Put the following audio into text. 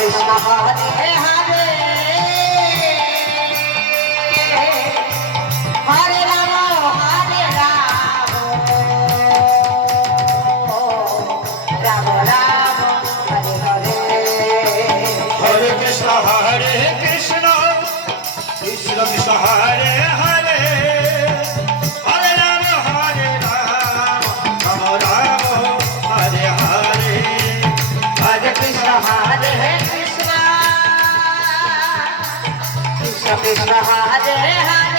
Krishna Hare Hare Hare Rama Hare Rama Rama Rama Hare Hare Hare Krishna Krishna Krishna Hare Hare Hare Rama Rama Rama Hare Hare Hare Krishna Hare Krishna Krishna Krishna Hare Hare